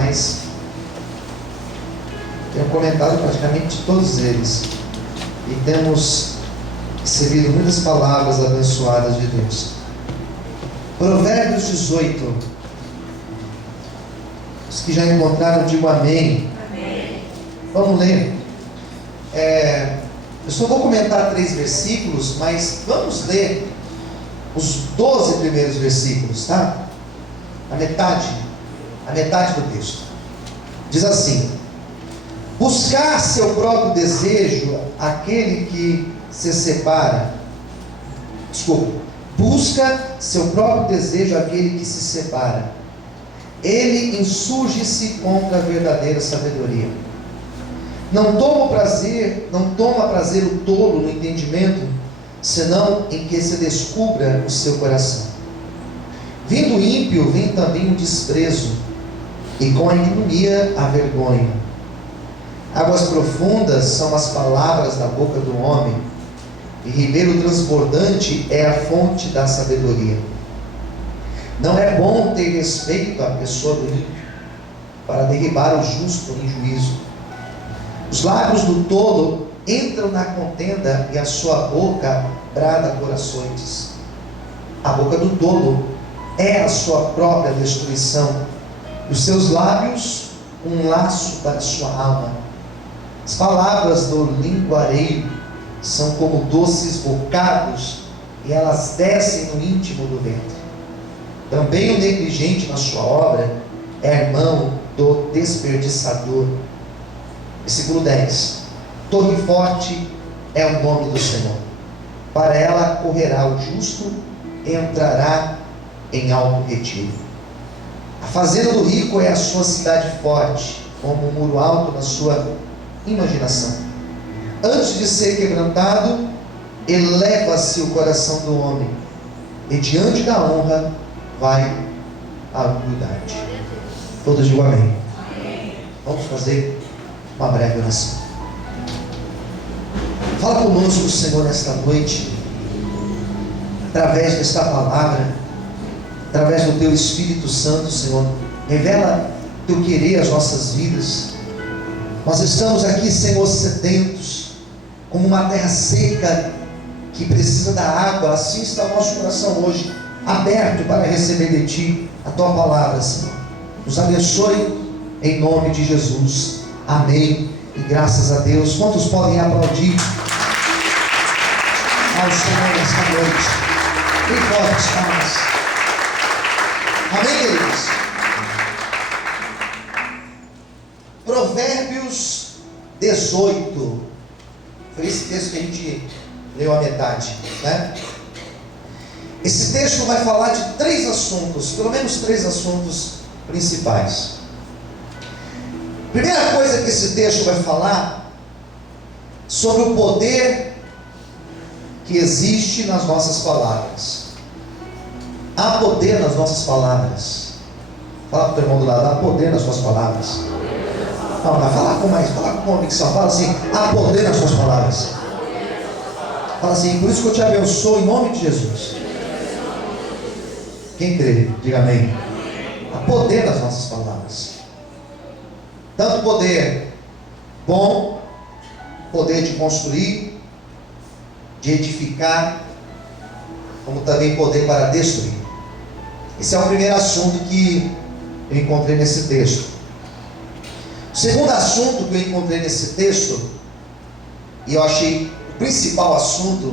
mas tenho comentado praticamente todos eles e temos recebido muitas palavras abençoadas de Deus. Provérbios 18. Os que já encontraram, digam amém. Amém. Vamos ler. Eu só vou comentar 3 versículos, mas vamos ler os 12 primeiros versículos, tá? A metade do texto. Diz assim: buscar seu próprio desejo, aquele que se separa. Busca seu próprio desejo, aquele que se separa. Ele insurge-se contra a verdadeira sabedoria. Não toma prazer o tolo no entendimento, senão em que se descubra o seu coração. Vindo o ímpio, vem também o desprezo, e com a ignomia a vergonha. Águas profundas são as palavras da boca do homem, e ribeiro transbordante é a fonte da sabedoria. Não é bom ter respeito à pessoa do ímpio, para derribar o justo em juízo. Os lábios do tolo entram na contenda, e a sua boca brada por açoites. A boca do tolo é a sua própria destruição, e os seus lábios um laço para a sua alma. As palavras do linguareiro são como doces bocados, e elas descem no íntimo do ventre. Também o negligente na sua obra é irmão do desperdiçador. Versículo 10. Torre forte é o nome do Senhor. Para ela correrá o justo e entrará em alto retiro. A fazenda do rico é a sua cidade forte, como um muro alto na sua imaginação. Antes de ser quebrantado, eleva-se o coração do homem, e diante da honra vai a humildade. Todos digam amém. Vamos fazer uma breve oração. Fala conosco, Senhor, nesta noite, através desta palavra, através do Teu Espírito Santo, Senhor. Revela Teu querer às nossas vidas. Nós estamos aqui, Senhor, sedentos, como uma terra seca que precisa da água. Assim está o nosso coração hoje, aberto para receber de Ti a Tua palavra, Senhor. Nos abençoe em nome de Jesus. Amém. E graças a Deus. Quantos podem aplaudir ao Senhor nesta noite? Bem fortes palmas. Amém, queridos? Provérbios 18. Foi esse texto que a gente leu a metade, né? Esse texto vai falar de 3 assuntos, pelo menos 3 assuntos principais. Primeira coisa que esse texto vai falar sobre o poder que existe nas nossas palavras. Há poder nas nossas palavras. Fala para o teu irmão do lado: há poder nas suas palavras. Não, vai falar com convicção. Fala assim: há poder nas suas palavras. Fala assim: por isso que eu te abençoo em nome de Jesus. Quem crê, diga amém. Há poder nas nossas palavras. Tanto poder bom, poder de construir, de edificar, como também poder para destruir. Esse é o primeiro assunto que eu encontrei nesse texto. O segundo assunto que eu encontrei nesse texto, e eu achei o principal assunto,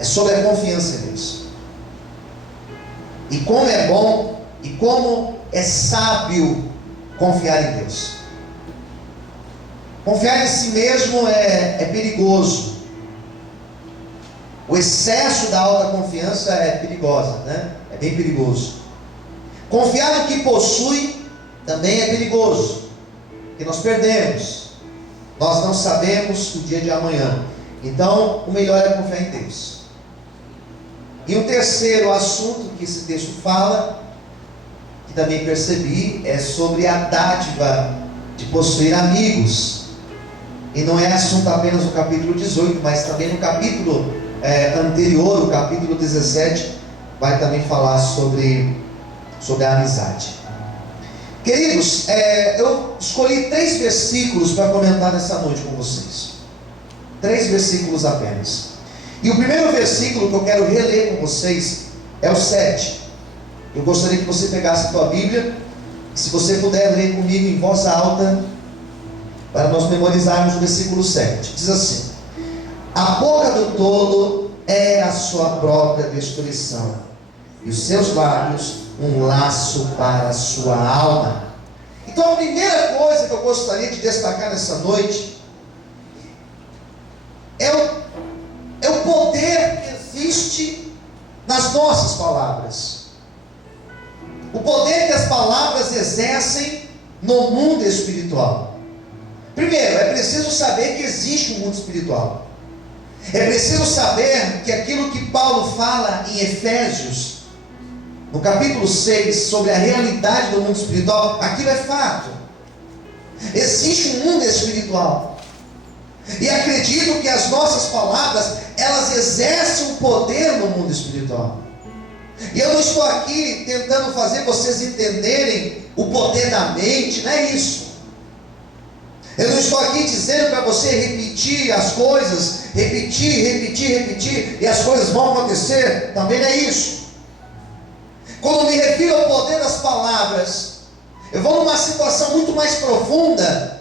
é sobre a confiança em Deus. E como é bom e como é sábio confiar em Deus. Confiar em si mesmo é perigoso. O excesso da alta confiança é perigosa, né? É bem perigoso. Confiar no que possui também é perigoso, porque nós perdemos. Nós não sabemos o dia de amanhã. Então, o melhor é confiar em Deus. E um terceiro assunto que esse texto fala, que também percebi, é sobre a dádiva de possuir amigos. E não é assunto apenas no capítulo 18, mas também no capítulo anterior, o capítulo 17, vai também falar sobre a amizade. Queridos, eu escolhi 3 versículos para comentar nessa noite com vocês. 3 versículos apenas. E o primeiro versículo que eu quero reler com vocês é o 7. Eu gostaria que você pegasse a tua Bíblia, se você puder ler comigo em voz alta, para nós memorizarmos o versículo 7. Diz assim: a boca do tolo é a sua própria destruição, e os seus lábios um laço para a sua alma. Então a primeira coisa que eu gostaria de destacar nessa noite é o poder que existe nas nossas palavras. O poder que as palavras exercem no mundo espiritual. Primeiro, é preciso saber que existe um mundo espiritual. É preciso saber que aquilo que Paulo fala em Efésios, no capítulo 6, sobre a realidade do mundo espiritual, aquilo é fato. Existe um mundo espiritual. E acredito que as nossas palavras, elas exercem um poder no mundo espiritual. E eu não estou aqui tentando fazer vocês entenderem o poder da mente, não é isso. Eu não estou aqui dizendo para você repetir as coisas, repetir, e as coisas vão acontecer, também não é isso. Quando me refiro ao poder das palavras, eu vou numa situação muito mais profunda,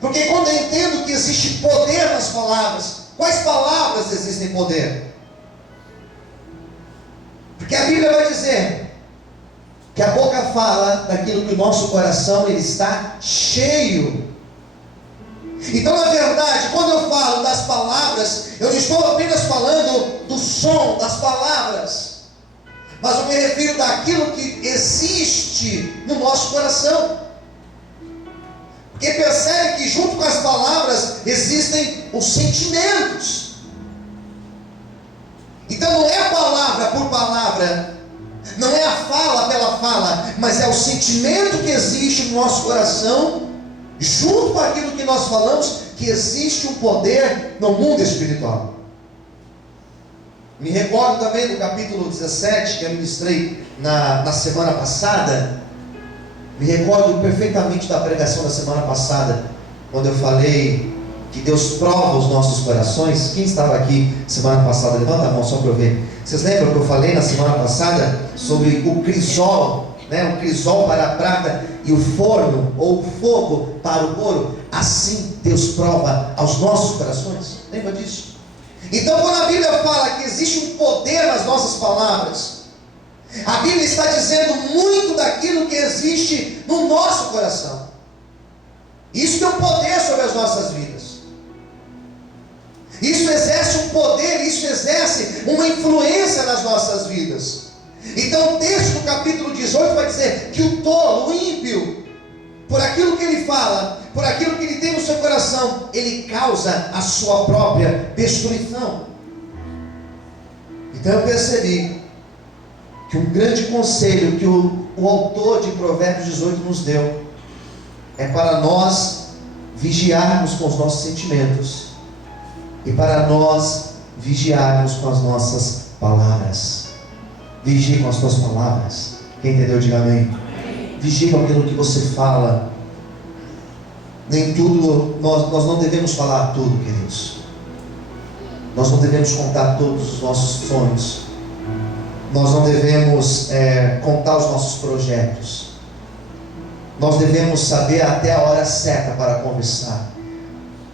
porque quando eu entendo que existe poder nas palavras, quais palavras existem poder? Porque a Bíblia vai dizer que a boca fala daquilo que o nosso coração ele está cheio. Então, na verdade, quando eu falo das palavras, eu não estou apenas falando do som das palavras, mas eu me refiro daquilo que existe no nosso coração. Porque percebe que junto com as palavras existem os sentimentos. Então não é palavra por palavra, não é a fala pela fala, mas é o sentimento que existe no nosso coração, junto com aquilo que nós falamos, que existe um poder no mundo espiritual. Me recordo também do capítulo 17, que eu ministrei na semana passada. Me recordo perfeitamente da pregação da semana passada, quando eu falei que Deus prova os nossos corações. Quem estava aqui semana passada? Levanta a mão só para eu ver. Vocês lembram que eu falei na semana passada sobre o crisol, né? O crisol para a prata e o forno ou o fogo para o ouro? Assim Deus prova aos nossos corações. Lembra disso? Então, quando a Bíblia fala que existe um poder nas nossas palavras, a Bíblia está dizendo muito daquilo que existe no nosso coração. Isso tem um poder sobre as nossas vidas. Isso exerce um poder, isso exerce uma influência nas nossas vidas. Então o texto do capítulo 18 vai dizer que o tolo, o ímpio, por aquilo que ele fala, por aquilo que ele tem no seu coração, ele causa a sua própria destruição. Então eu percebi que um grande conselho que o autor de Provérbios 18 nos deu é para nós vigiarmos com os nossos sentimentos e para nós vigiarmos com as nossas palavras. Vigie com as tuas palavras. Quem entendeu, diga amém. Vigie com aquilo que você fala. Nem tudo, nós não devemos falar tudo, queridos. Nós não devemos contar todos os nossos sonhos. Nós não devemos contar os nossos projetos. Nós devemos saber até a hora certa para conversar.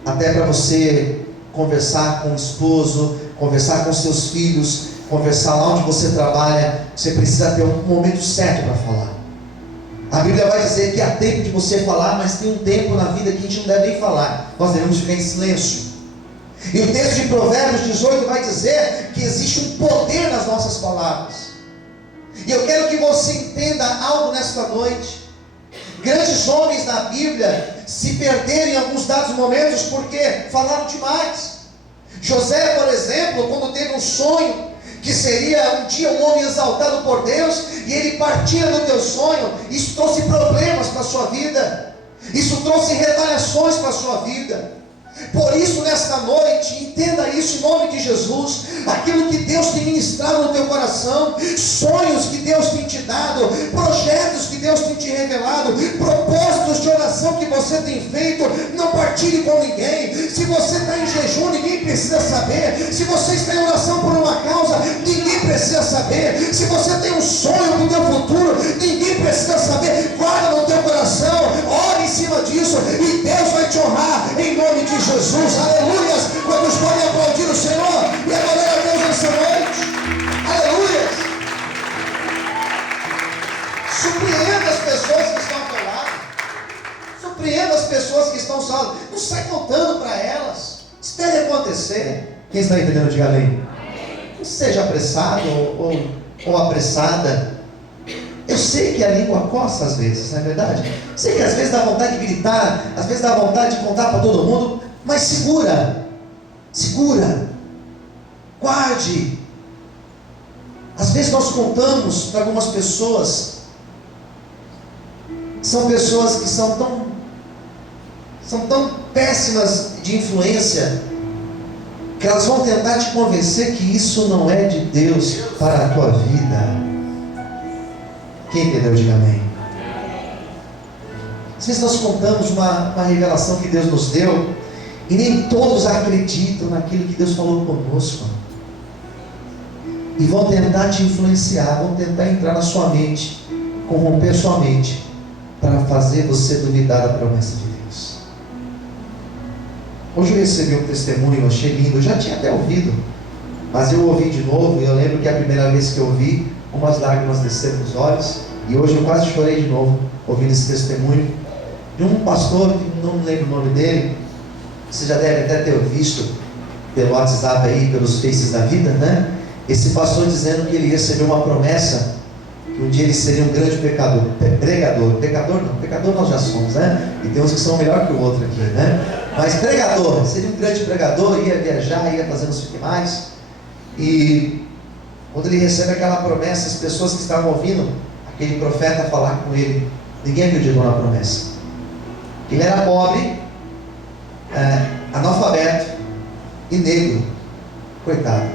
Até para você conversar com o esposo, conversar com seus filhos, conversar lá onde você trabalha, você precisa ter um momento certo para falar. A Bíblia vai dizer que há tempo de você falar, mas tem um tempo na vida que a gente não deve nem falar. Nós devemos ficar em silêncio. E o texto de Provérbios 18 vai dizer que existe um poder nas nossas palavras. E eu quero que você entenda algo nesta noite. Grandes homens da Bíblia se perderam em alguns dados momentos porque falaram demais. José, por exemplo, quando teve um sonho que seria um dia um homem exaltado por Deus, e ele partia do teu sonho, isso trouxe problemas para a sua vida, isso trouxe retaliações para a sua vida. Por isso, nesta noite, entenda isso em nome de Jesus. Aquilo que Deus tem ministrado no teu coração, sonhos que Deus tem te dado, projetos que Deus tem te revelado, propósitos de oração que você tem feito, não partilhe com ninguém. Se você está em jejum, ninguém precisa saber. Se você está em oração por uma causa, ninguém precisa saber. Se você tem um sonho do teu futuro, ninguém precisa saber. Guarda no teu coração, ore em cima disso, e Deus vai te honrar em nome de Jesus. Aleluias. Quantos podem aplaudir o Senhor e adorar a Deus nessa noite? Aleluias. Surpreenda as pessoas que estão ao teu lado. Surpreenda as pessoas que estão ao seu lado. Não sai contando para elas. Espere acontecer. Quem está entendendo, diga amém. Não seja apressado ou apressada. Eu sei que a língua coça às vezes, não é verdade? Sei que às vezes dá vontade de gritar, às vezes dá vontade de contar para todo mundo, mas segura, guarde. Às vezes nós contamos para algumas pessoas, são pessoas que são tão péssimas de influência, que elas vão tentar te convencer que isso não é de Deus para a tua vida. Quem entendeu, diga amém. Às vezes nós contamos uma revelação que Deus nos deu, e nem todos acreditam naquilo que Deus falou conosco, e vão tentar te influenciar, vão tentar entrar na sua mente, corromper sua mente, para fazer você duvidar da promessa de Deus. Hoje eu recebi um testemunho, eu achei lindo, eu já tinha até ouvido, mas eu ouvi de novo, e eu lembro que a primeira vez que eu ouvi, umas lágrimas desceram dos olhos, e hoje eu quase chorei de novo, ouvindo esse testemunho, de um pastor, que não lembro o nome dele, você já deve até ter visto, pelo WhatsApp aí, pelos faces da vida, né? Esse pastor dizendo que ele recebeu uma promessa, que um dia ele seria um grande pregador nós já somos, né? E tem uns que são melhor que o outro aqui, né? Mas pregador, seria um grande pregador, ia viajar, ia fazer não sei o que mais, e quando ele recebe aquela promessa, as pessoas que estavam ouvindo aquele profeta falar com ele, ninguém acreditou na promessa. Ele era pobre, analfabeto e negro. Coitado.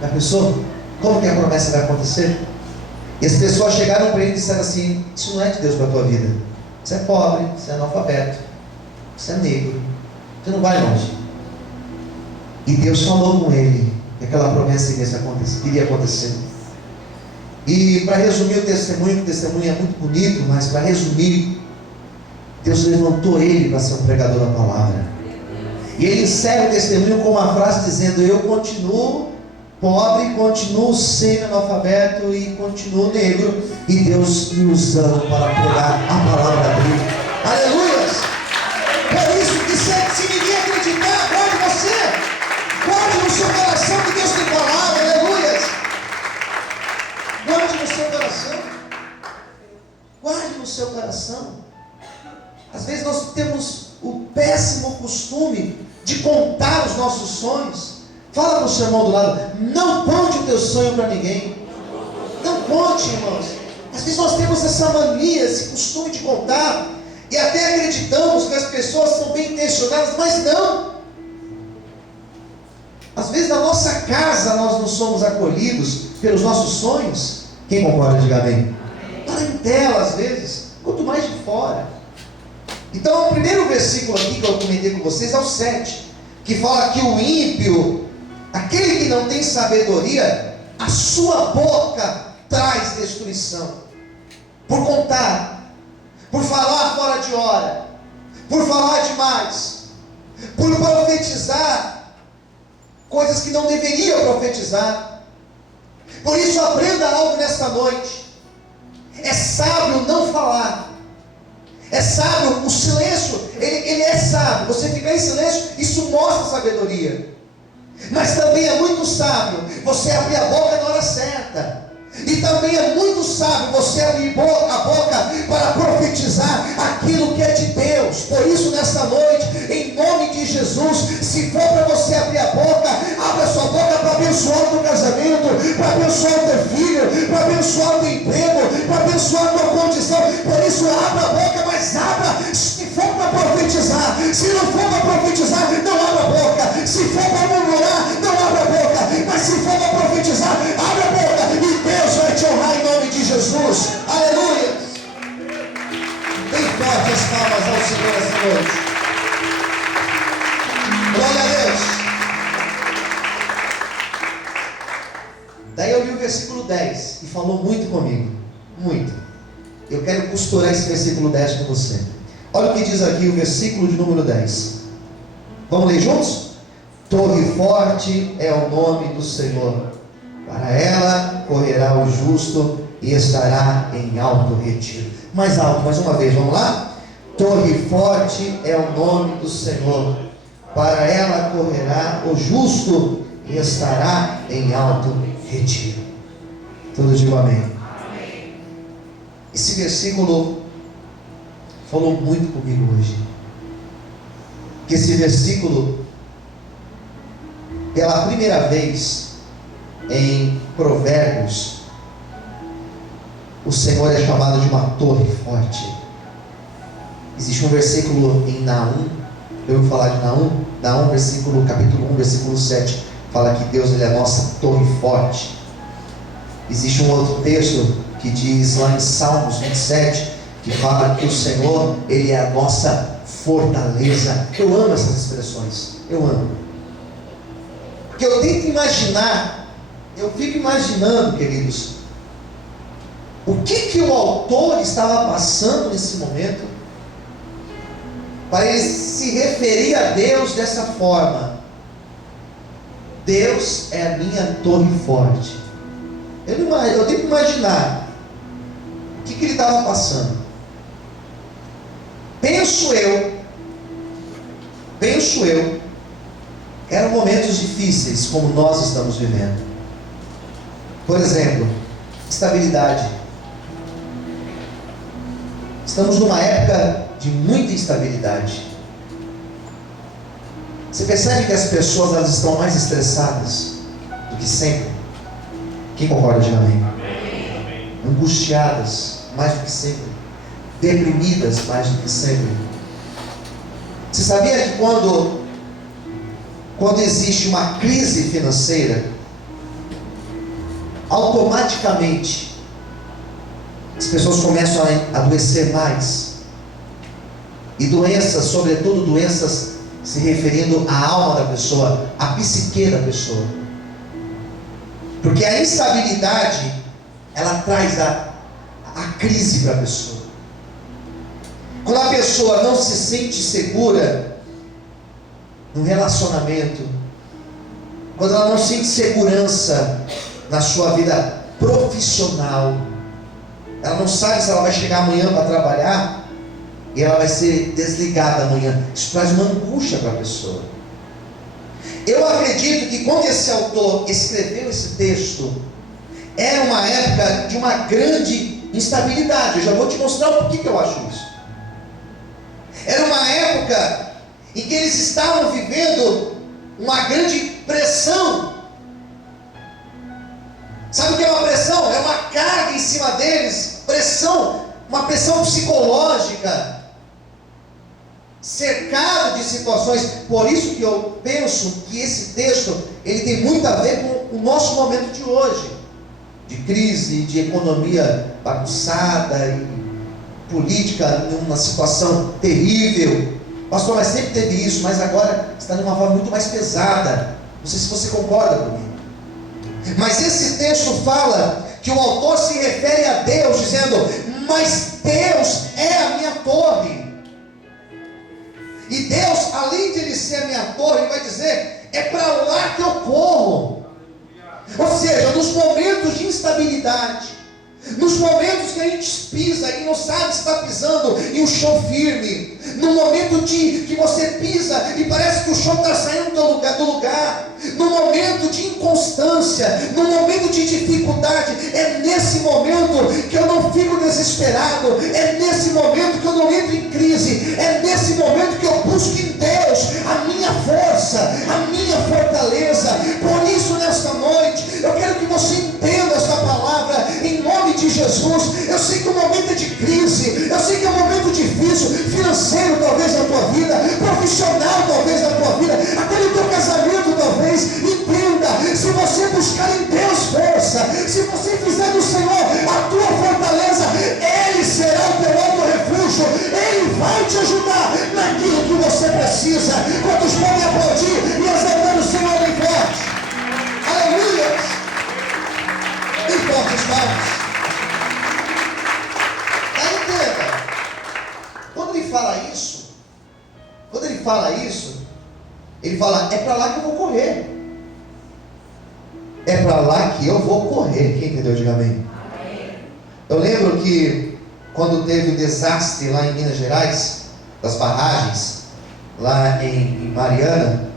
Já pensou? Como que a promessa vai acontecer? E as pessoas chegaram para ele e disseram assim: isso não é de Deus para a tua vida. Você é pobre, você é analfabeto, você é negro, você não vai longe. E Deus falou com ele que aquela promessa iria acontecer. E para resumir o testemunho é muito bonito, mas para resumir, Deus levantou ele para ser um pregador da palavra. E ele encerra o testemunho com uma frase dizendo: eu continuo pobre, continuo semi-analfabeto e continuo negro, e Deus me usando para pregar a palavra dele. Aleluias! Por isso que se ninguém acreditar, guarde no seu coração que Deus tem falado. Aleluias! Guarde no seu coração. Guarde no seu coração. Às vezes nós temos o péssimo costume de contar os nossos sonhos. Fala para o seu irmão do lado: não conte o teu sonho para ninguém. Não conte, irmãos. Às vezes nós temos essa mania, esse costume de contar, e até acreditamos que as pessoas são bem intencionadas, mas não. Às vezes na nossa casa nós não somos acolhidos pelos nossos sonhos. Quem concorda, diga amém. Parentela às vezes, quanto mais de fora. Então o primeiro versículo aqui que eu comentei com vocês é o 7, que fala que o ímpio, aquele que não tem sabedoria, a sua boca traz destruição. Por contar, por falar fora de hora, por falar demais, por profetizar coisas que não deveria profetizar. Por isso aprenda algo nesta noite: é sábio não falar. É sábio, o silêncio, ele é sábio. Você ficar em silêncio, isso mostra sabedoria. Mas também é muito sábio você abrir a boca na hora certa. E também é muito sábio você abrir a boca para profetizar aquilo que é de Deus. Por isso, nesta noite, em nome de Jesus, se for para você abrir a boca, abra sua boca para abençoar o teu casamento, para abençoar o teu filho, para abençoar o teu emprego, para abençoar a tua condição. Por isso, abra a boca, mas abra se for para profetizar. Se não for para profetizar, abençoar, não abra a boca. Se for para murmurar, não abra a boca. Mas se for para profetizar, abra a boca. E Deus vai te honrar em nome de Jesus. Aleluia. Dê forte as palmas ao Senhor esta noite. Glória a Deus. Daí eu li o versículo 10 e falou muito comigo. Muito. Eu quero costurar esse versículo 10 com você. Olha o que diz aqui o versículo de número 10. Vamos ler juntos? Torre forte é o nome do Senhor. Para ela correrá o justo e estará em alto retiro. Mais alto, mais uma vez, vamos lá? Torre forte é o nome do Senhor. Para ela correrá o justo e estará em alto retiro. Todos digam amém. Amém. Esse versículo falou muito comigo hoje. Que esse versículo, pela primeira vez em Provérbios, o Senhor é chamado de uma torre forte. Existe um versículo em Naum, eu ouvi falar de Naum, capítulo 1, versículo 7, fala que Deus ele é a nossa torre forte. Existe um outro texto que diz lá em Salmos 27, que fala que o Senhor ele é a nossa fortaleza. Eu amo essas expressões, eu amo. Porque eu tento imaginar, eu fico imaginando, queridos, o que o autor estava passando nesse momento, para ele se referir a Deus dessa forma. Deus é a minha torre forte. Eu tenho que imaginar o que ele estava passando. Penso eu, eram momentos difíceis como nós estamos vivendo. Por exemplo, estabilidade. Estamos numa época de muita instabilidade. Você percebe que as pessoas elas estão mais estressadas do que sempre? Quem concorda, diga amém. Amém. Angustiadas mais do que sempre. Deprimidas mais do que sempre. Você sabia que quando existe uma crise financeira, automaticamente as pessoas começam a adoecer mais? E doenças, sobretudo doenças se referindo à alma da pessoa, à psique da pessoa. Porque a instabilidade, ela traz a crise para a pessoa. Quando a pessoa não se sente segura no relacionamento, quando ela não sente segurança na sua vida profissional, ela não sabe se ela vai chegar amanhã para trabalhar e ela vai ser desligada amanhã. Isso traz uma angústia para a pessoa. Eu acredito que quando esse autor escreveu esse texto, era uma época de uma grande instabilidade. Eu já vou te mostrar por que eu acho isso. Era uma época em que eles estavam vivendo uma grande pressão. Sabe o que é uma pressão? É uma carga em cima deles, pressão, uma pressão psicológica, cercado de situações. Por isso que eu penso que esse texto, ele tem muito a ver com o nosso momento de hoje, de crise, de economia bagunçada e política numa situação terrível. Pastor, mas sempre teve isso, mas agora está numa forma muito mais pesada. Não sei se você concorda comigo. Mas esse texto fala que o autor se refere a Deus, dizendo: mas Deus é a minha torre. E Deus, além de Ele ser a minha torre, Ele vai dizer: é para lá que eu corro. Ou seja, nos momentos de instabilidade, nos momentos que a gente pisa e não sabe se está pisando em um chão firme, no momento que você pisa e parece que o chão está saindo do lugar, no momento de inconstância, no momento de dificuldade, é nesse momento que eu não fico desesperado, é nesse momento que eu não entro em crise, é nesse momento que eu busco em Deus a minha força, a minha fortaleza. Por isso, nesta noite, eu quero que você entenda esta palavra em nome de Jesus. Eu sei que o momento é de crise, eu sei que é um momento difícil, financeiro talvez na tua vida, profissional talvez na tua vida, precisa. Quantos podem aplaudir e exaltar o Senhor bem forte? Aleluia! Bem forte os palmas. Aí entenda, quando ele fala isso, ele fala, é para lá que eu vou correr. É para lá que eu vou correr. Quem entendeu? Diga amém. Eu lembro que quando teve o desastre lá em Minas Gerais, das barragens, lá em Mariana,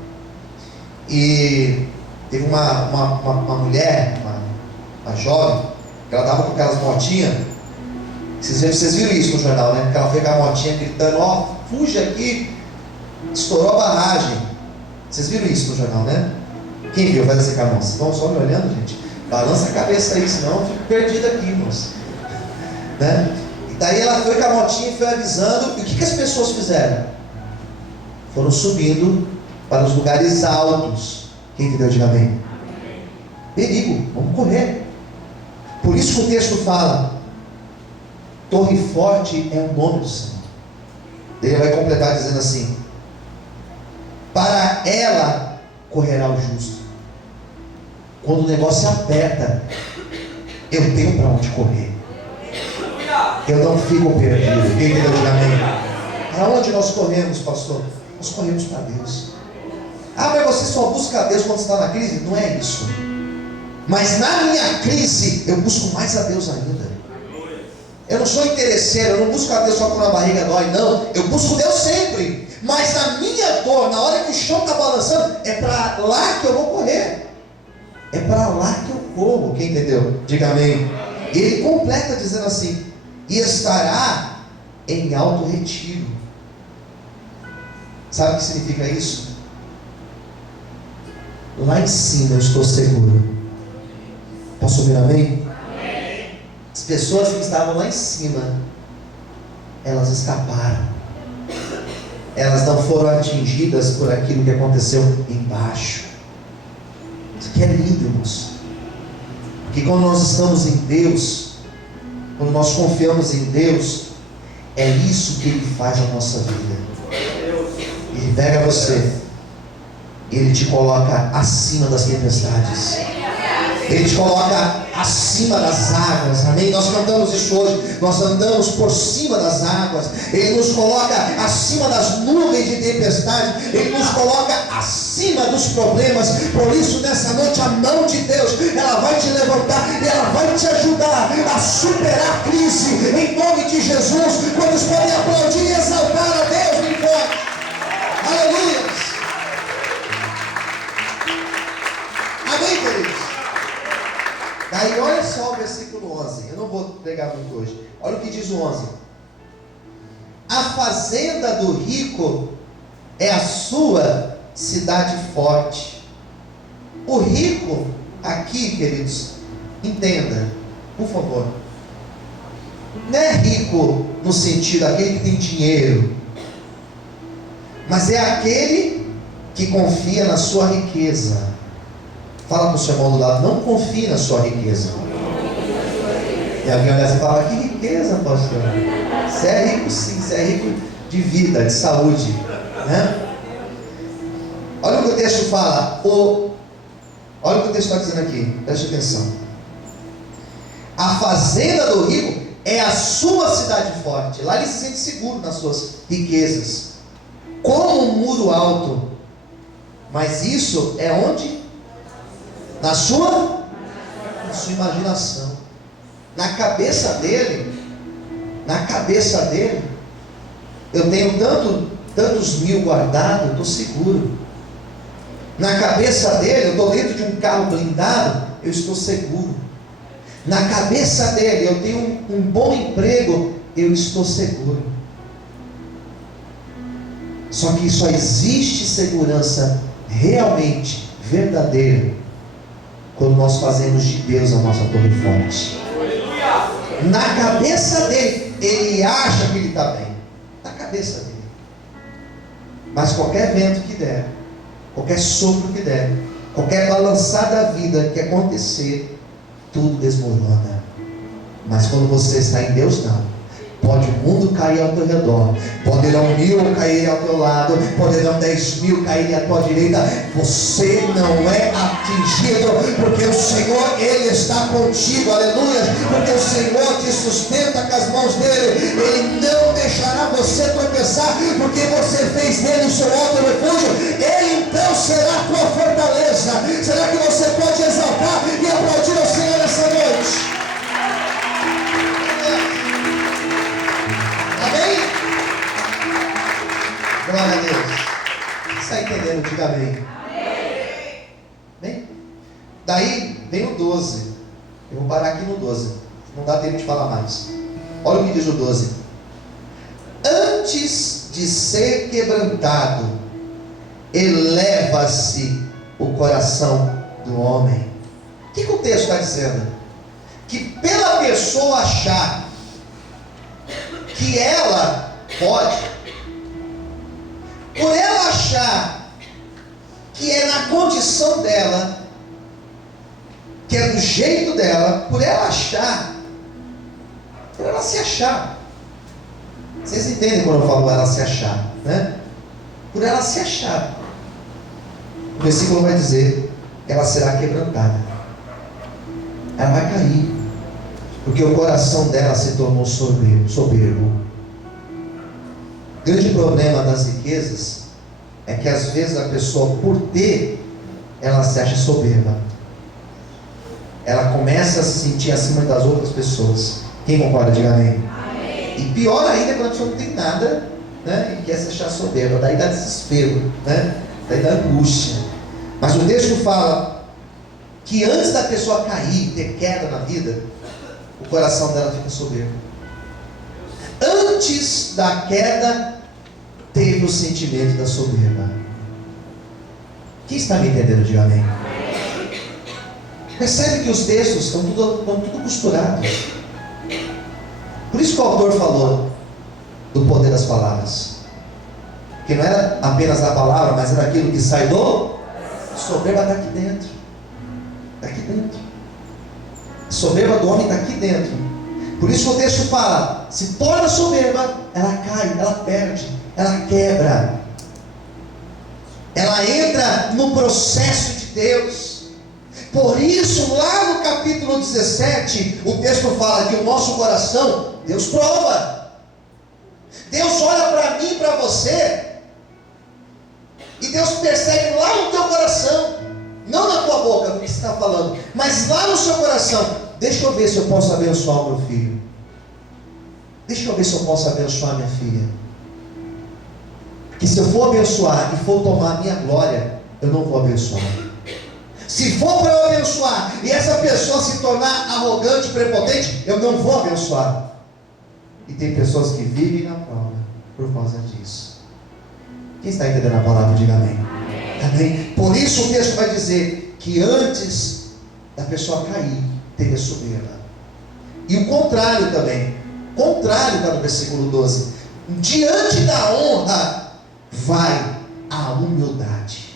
e teve uma mulher, uma jovem, que ela estava com aquelas motinhas. Vocês viram isso no jornal, né? Que ela foi com a motinha gritando, ó, fuja aqui, estourou a barragem. Vocês viram isso no jornal, né? Quem viu? Vai dizer com a mão. Vocês estão só me olhando, gente? Balança a cabeça aí, senão eu fico perdido aqui, irmãos. Né? E daí ela foi com a motinha e foi avisando. E o que as pessoas fizeram? Foram subindo para os lugares altos. Quem entendeu? Diga amém. Perigo, vamos correr. Por isso que o texto fala, Torre Forte é o nome do Senhor. Ele vai completar dizendo assim, para ela correrá o justo. Quando o negócio aperta, eu tenho para onde correr. Eu não fico perdido. Quem entendeu? Diga amém. Para onde nós corremos, pastor? Nós corremos para Deus. Ah, mas você só busca a Deus quando está na crise? Não é isso. Mas na minha crise, eu busco mais a Deus ainda. Eu não sou interesseiro, eu não busco a Deus só quando a barriga dói, não. Eu busco Deus sempre. Mas na minha dor, na hora que o chão está balançando, é para lá que eu vou correr. É para lá que eu corro. Quem entendeu? Diga amém. E ele completa dizendo assim, e estará em alto retiro. Sabe o que significa isso? Lá em cima eu estou seguro. Posso ouvir amém? Amém. As pessoas que estavam lá em cima, elas escaparam. Elas não foram atingidas por aquilo que aconteceu embaixo. Isso aqui é lindo, irmãos. Porque quando nós estamos em Deus, quando nós confiamos em Deus, é isso que Ele faz na nossa vida. Ele pega você, Ele te coloca acima das tempestades, Ele te coloca acima das águas, amém? Nós cantamos isso hoje, nós andamos por cima das águas, Ele nos coloca acima das nuvens de tempestade, Ele nos coloca acima dos problemas. Por isso nessa noite a mão de Deus, ela vai te levantar e ela vai te ajudar a superar a crise, em nome de Jesus. Quantos podem aplaudir e exaltar a Deus bem forte? Aleluia! Amém, queridos? Daí olha só o versículo 11. Eu não vou pregar muito hoje. Olha o que diz o 11. A fazenda do rico é a sua cidade forte. O rico aqui, queridos, entenda, por favor, não é rico no sentido aquele que tem dinheiro, mas é aquele que confia na sua riqueza. Fala para o seu irmão do lado, não confie na sua riqueza. E alguém olha assim e fala, que riqueza, pastor? Você é rico sim, você é rico de vida, de saúde, né? Olha o que o texto fala. Olha o que o texto está dizendo aqui, preste atenção. A fazenda do rico é a sua cidade forte. Lá ele se sente seguro nas suas riquezas, como um muro alto. Mas isso é onde? Na sua imaginação. Na cabeça dele, eu tenho tantos mil guardados, estou seguro. Na cabeça dele, eu estou dentro de um carro blindado, eu estou seguro. Na cabeça dele, eu tenho um bom emprego, eu estou seguro. Só que só existe segurança realmente verdadeira quando nós fazemos de Deus a nossa torre forte. Na cabeça dele, ele acha que ele está bem. Na cabeça dele. Mas qualquer vento que der, qualquer sopro que der, qualquer balançar da vida que acontecer, tudo desmorona. Mas quando você está em Deus, não. Pode o mundo cair ao teu redor, poderão 1000 cair ao teu lado, poderão 10.000 cair à tua direita, você não é atingido, porque o Senhor, Ele está contigo, aleluia, porque o Senhor te sustenta com as mãos dEle, Ele não deixará você tropeçar, porque você fez dEle o seu alto refúgio, Ele então será a tua fortaleza. Será que você pode exaltar e aplaudir ao Senhor essa noite? Glória a Deus. Você está entendendo? Diga amém. Bem, daí vem o 12. Eu vou parar aqui no 12. Não dá tempo de falar mais. Olha o que diz o 12. Antes de ser quebrantado, eleva-se o coração do homem. O que o texto está dizendo? Que pela pessoa achar que ela pode, por ela achar que é na condição dela, que é do jeito dela, por ela achar, por ela se achar, vocês entendem quando eu falo ela se achar, né? Por ela se achar, o versículo vai dizer, ela será quebrantada, ela vai cair, porque o coração dela se tornou soberbo. O grande problema das riquezas é que às vezes a pessoa, por ter, ela se acha soberba. Ela começa a se sentir acima das outras pessoas. Quem concorda, diga amém. E pior ainda é quando a pessoa não tem nada, né, e quer se achar soberba. Daí dá desespero, né? Daí dá angústia. Mas o texto fala que antes da pessoa cair, ter queda na vida, o coração dela fica soberbo. Antes da queda, teve o sentimento da soberba. Quem está me entendendo? Diga amém. Percebe que os textos estão tudo costurados. Por isso que o autor falou do poder das palavras. Que não era apenas a palavra, mas era aquilo que sai do soberba está aqui dentro. Está aqui dentro. A soberba do homem está aqui dentro. Por isso que o texto fala, se torna soberba, ela cai, ela perde, ela quebra, ela entra no processo de Deus. Por isso, lá no capítulo 17, o texto fala que o nosso coração, Deus prova. Deus olha para mim e para você, e Deus percebe lá no teu coração, não na tua boca, do que você está falando, mas lá no seu coração. Deixa eu ver se eu posso abençoar o meu filho. Deixa eu ver se eu posso abençoar minha filha. Que se eu for abençoar e for tomar a minha glória, eu não vou abençoar. Se for para eu abençoar e essa pessoa se tornar arrogante, prepotente, eu não vou abençoar. E tem pessoas que vivem na prova por causa disso. Quem está entendendo a palavra, diga amém. Amém. Por isso o texto vai dizer que antes da pessoa cair, teve a soberba. E o contrário também. O contrário está no versículo 12. Diante da honra vai a humildade.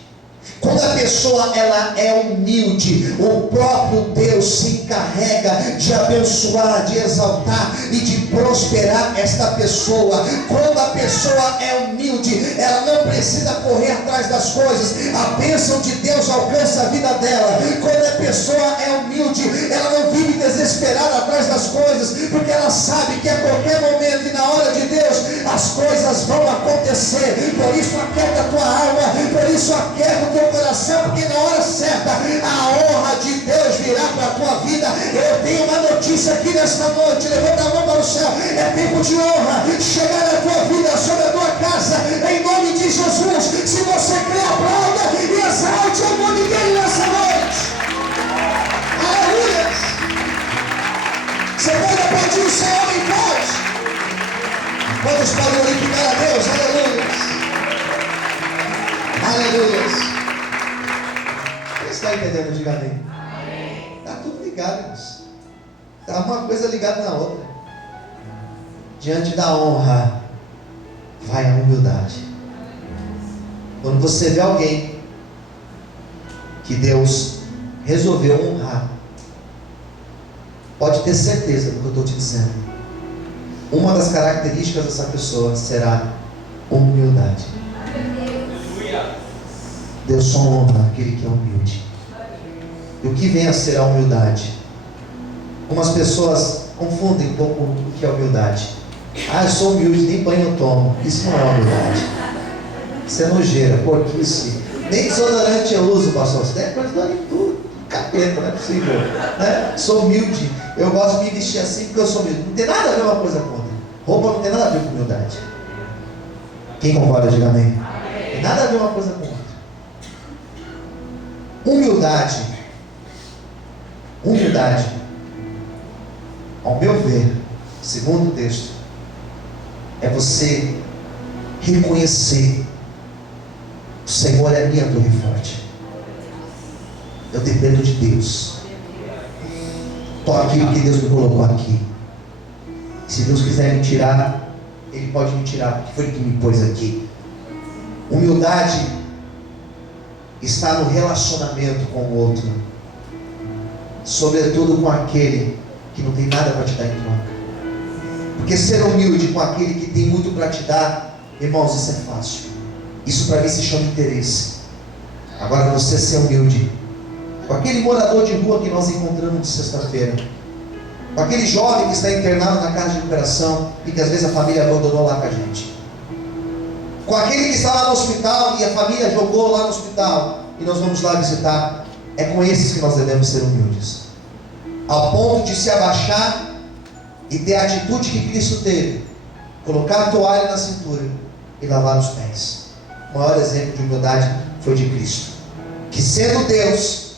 Quando a pessoa ela é humilde, o próprio Deus se encarrega de abençoar, de exaltar e de prosperar esta pessoa. Quando a pessoa é humilde, ela não precisa correr atrás das coisas, a bênção de Deus alcança a vida dela. Quando a pessoa é humilde, ela não vive desesperada atrás das coisas, porque ela sabe que a qualquer momento e na hora de Deus as coisas vão acontecer. Por isso aquieta a tua alma, por isso aquieta o teu coração, porque na hora certa a honra de Deus virá para a tua vida. Eu tenho uma notícia aqui nesta noite, levanta a mão para o céu, é tempo de honra chegar na tua vida, sobre a tua casa, em nome de Jesus. Se você crê, aplauda e exalte o nome dele nessa noite. Aleluia. Você pode aplaudir o Senhor em paz. Vamos para glorificar a Deus. Aleluia. Aleluia. Está entendendo? Diga amém. Está tudo ligado, irmãos. Está uma coisa ligada na outra. Diante da honra vai a humildade. Quando você vê alguém que Deus resolveu honrar, pode ter certeza do que eu estou te dizendo. uma das características dessa pessoa será humildade. Deus só honra aquele que é humilde. E o que vem a ser a humildade? Algumas pessoas confundem um pouco o que é humildade. Eu sou humilde, nem banho eu tomo. Isso não é humildade. Isso é nojeira, porquice. Nem desodorante eu uso, pastor. Você deve pôr desodorante em tudo. Capeta, não é possível. Né? Sou humilde. Eu gosto de me vestir assim porque eu sou humilde. Não tem nada a ver uma coisa com outra. Roupa não tem nada a ver com humildade. Quem concorda, diga amém. Não tem nada a ver uma coisa com outra. Humildade, ao meu ver, segundo o texto, é você reconhecer: o Senhor é a minha torre forte, eu dependo de Deus, estou aqui porque Deus me colocou aqui. Se Deus quiser me tirar, Ele pode me tirar, porque foi Ele que me pôs aqui. Humildade está no relacionamento com o outro, sobretudo com aquele que não tem nada para te dar em troca. Porque ser humilde com aquele que tem muito para te dar, irmãos, isso é fácil. Isso para mim se chama interesse. Agora, você ser humilde com aquele morador de rua que nós encontramos de sexta-feira, com aquele jovem que está internado na casa de recuperação e que às vezes a família abandonou lá com a gente, com aquele que está lá no hospital e a família jogou lá no hospital e nós vamos lá visitar. É com esses que nós devemos ser humildes, ao ponto de se abaixar e ter a atitude que Cristo teve: colocar a toalha na cintura e lavar os pés. O maior exemplo de humildade foi de Cristo, que sendo Deus,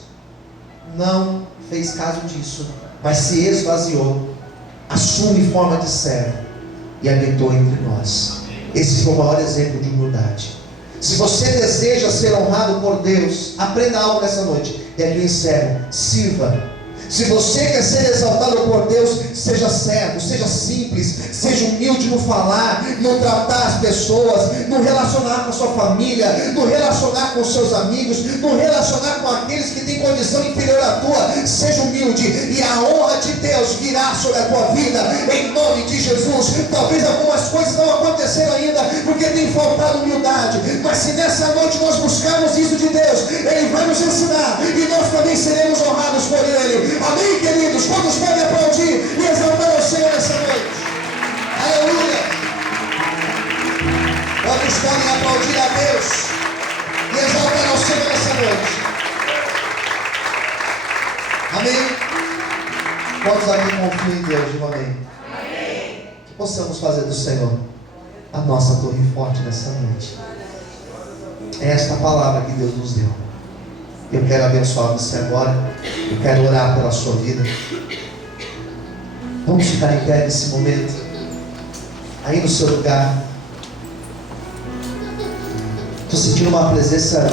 não fez caso disso, mas se esvaziou, assume forma de servo e habitou entre nós. Esse foi o maior exemplo de humildade. Se você deseja ser honrado por Deus, aprenda algo nessa noite, e aqui eu encerro: sirva. Se você quer ser exaltado por Deus, seja servo, seja simples, seja humilde no falar, no tratar as pessoas, no relacionar com a sua família, no relacionar com os seus amigos, no relacionar com aqueles que têm condição inferior à tua. Seja humilde e a honra de Deus virá sobre a tua vida, em nome de Jesus. Talvez algumas coisas não aconteceram ainda porque tem faltado humildade, mas se nessa noite nós buscarmos isso de Deus, Ele vai nos ensinar e nós também seremos honrados por Ele. Amém, queridos? Quantos podem aplaudir e exaltar o Senhor nessa noite? Aleluia! Quantos podem aplaudir a Deus e exaltar o Senhor nessa noite? Amém? Quantos aqui confiam em Deus? Diga amém. Amém. Que possamos fazer do Senhor a nossa torre forte nessa noite. É esta palavra que Deus nos deu. Eu quero abençoar você agora. Eu quero orar pela sua vida. Vamos ficar em pé nesse momento, aí no seu lugar. Estou sentindo uma presença